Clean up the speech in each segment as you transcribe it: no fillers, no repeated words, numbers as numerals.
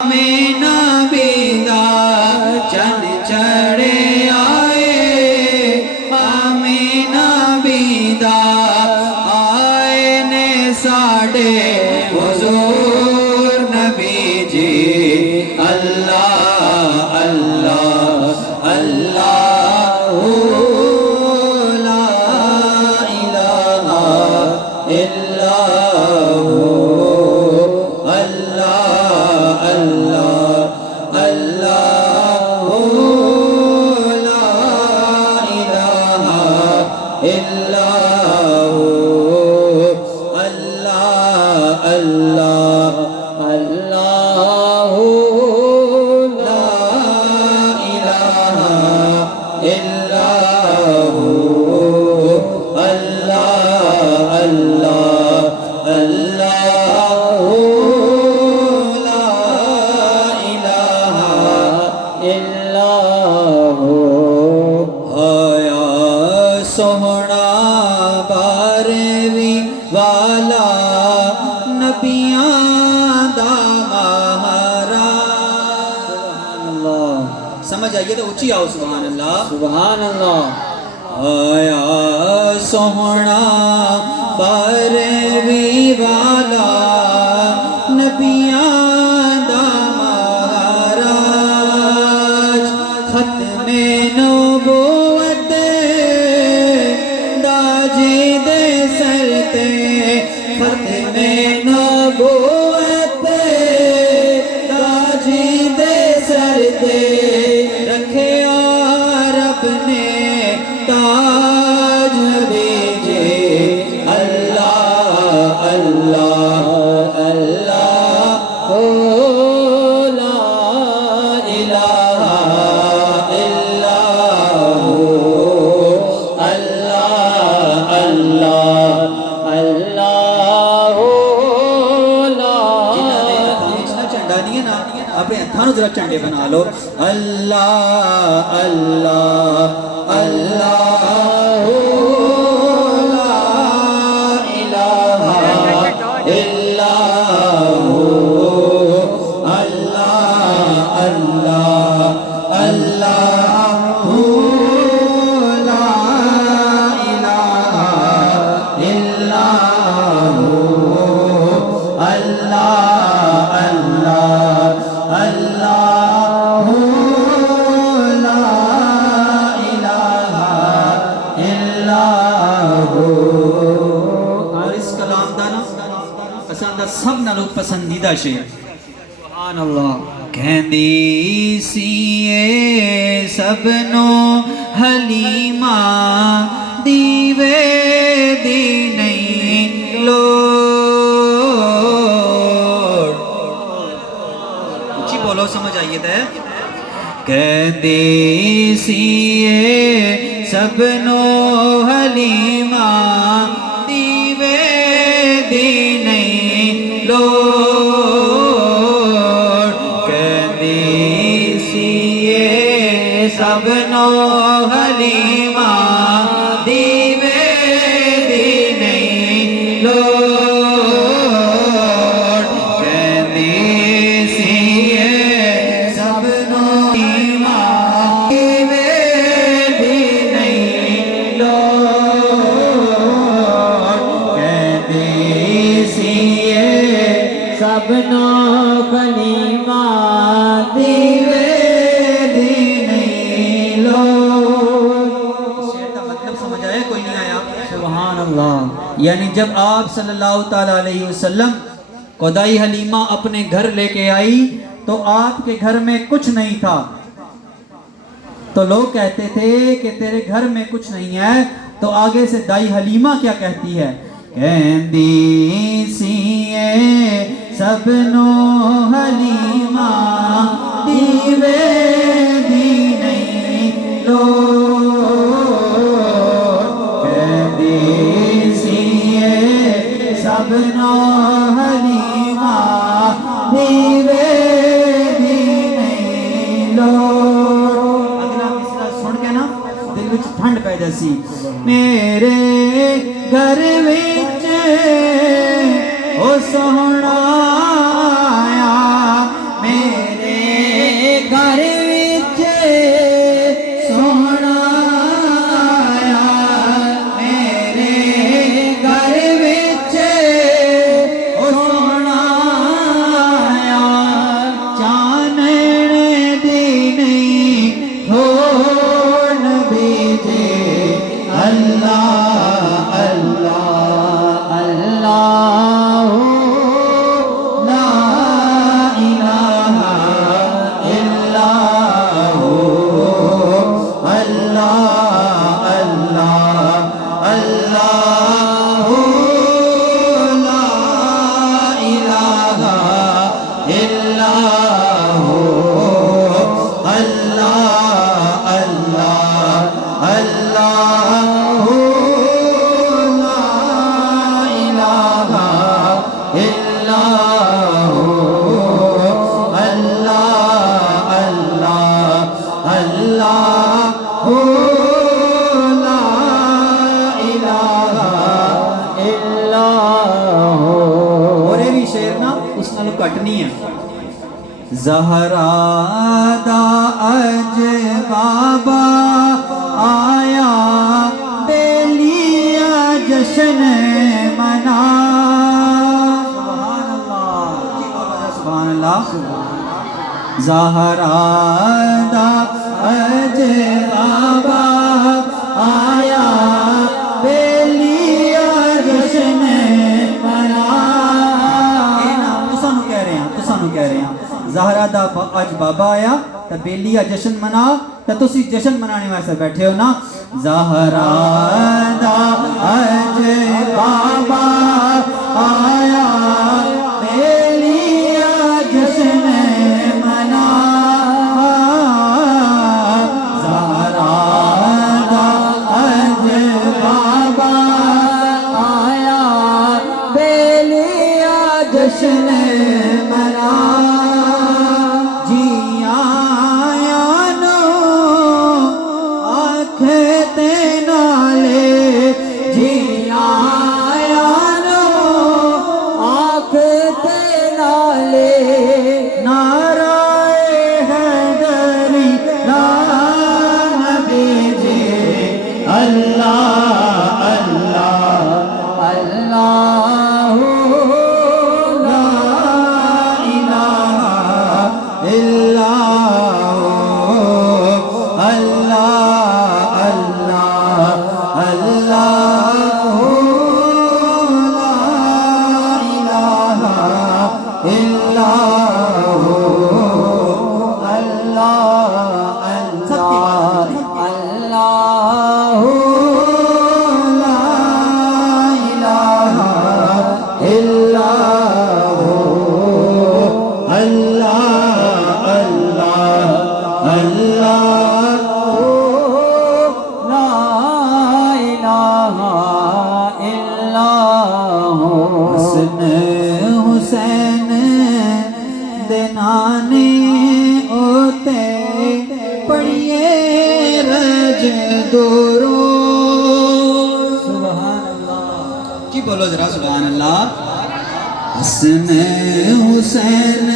Amina बिदा चन चढ़े आए, आमीना बिदा आए ने साडे हुजूर नबी जी। अल्लाह अल्लाह अल्लाह ला इलाहा इल्लल्लाह सोहना बारहवीं वाला नबियां दा महाराज। सुभान अल्लाह। समझ आइए तो ऊंची आओ सुभान अल्लाह सुभान अल्लाह। आया सोहना बारहवीं वाला नबियां दा महाराज। खत्मे नबूवत खत्मे नबूवत ताजी दे सर ते रखे रब ने ताज भेजे। अल्लाह अल्लाह अल्लाह ला इलाहा इल्लल्लाह अल्लाह अल्लाह अल्लाह। अपने हथां नूं जरा झंडे बना लो। अल्लाह अल्लाह अल्लाह ला इलाहा इल्लल्लाह अल्लाह अल्लाह अल्लाह ला इलाहा इल्लल्लाह अल्लाह अल्लाह अल्लाह ला इलाहा इल्लल्लाह। और इस कलाम दा ना असां दा सब नालों पसंदीदा शेर सुभान अल्लाह। कहंदी सी सबनो हलीमा दीवे दी नहीं लोड़। ऊंची बोलो समझ आइए तो। कहंदी सी सबनो हलीमा दीवे दी नहीं लोड़। कहंदी सी सबनो हलीमा दीवे दी नहीं लोड़। कहंदी सी सबनो हलीमा दीवे दी नहीं लोड़। कहंदी सी सबनो कलीमा दीवे दी नहीं लोड़। शेर का मतलब समझ आया कोई नहीं आया? सुभान अल्लाह। यानी जब आप सल्लल्लाहु ताला अलैहि वसल्लम खुदाई हलीमा अपने घर लेके आई तो आपके घर में कुछ नहीं था। तो लोग कहते थे कि तेरे घर में कुछ नहीं है। तो आगे से दाई हलीमा क्या कहती है? कहंदी सी सबनो हलीमा दीवे दी नहीं लोड़। कहंदी सी सबनो हलीमा दीवे दी नहीं लोड़। अगला मिसरा सुन के ना दिल विच ठंड पै जासी। मेरे घर विच ओ सोहना आया मेरे زہرا دا اج بابا آیا بیلیا جشن منا سبحان اللہ سبحان اللہ زہرا دا اج بابا آیا بیلیا جشن منا تسانو کہہ رہے ہیں زہرا دا اج بابا آیا تا بیلیا جشن منا تا تسی جشن منانے واسطے بیٹھے ہو نا زہرا دا اج بابا آیا بیلیا جشن منا زہرا دا اج بابا آیا بیلیا جشن منا حسین دنانے ہوتے پڑھیے رج دورو سبحان اللہ کی بولو ذرا سبحان اللہ حسن حسین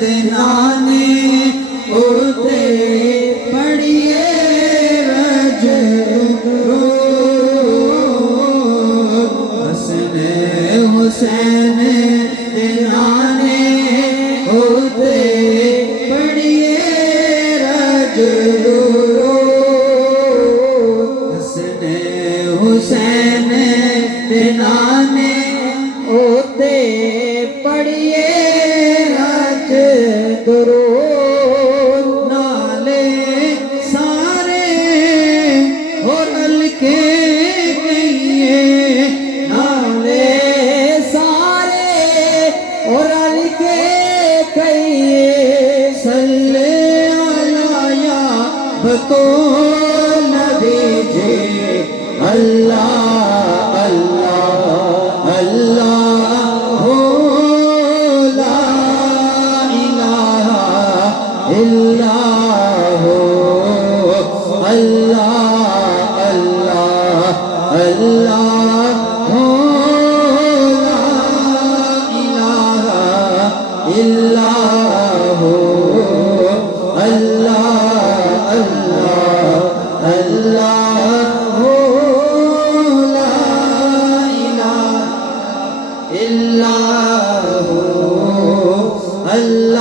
دنانے ہوتے پڑھیے رج دورو حسن حسین دنانے ہوتے پڑھیے رج دورو حسن حسین دنانے ہوتے پڑھیے رج دورو نالے سارے اور ہلکے کہیے نالے سارے اور ہلکے کہیے صلی علی یا بطول نبی جے اللہ اللہ اللہ لا الہ الا اللہ اللہ اللہ لا الہ الا اللہ اللہ اللہ لا الہ الا اللہ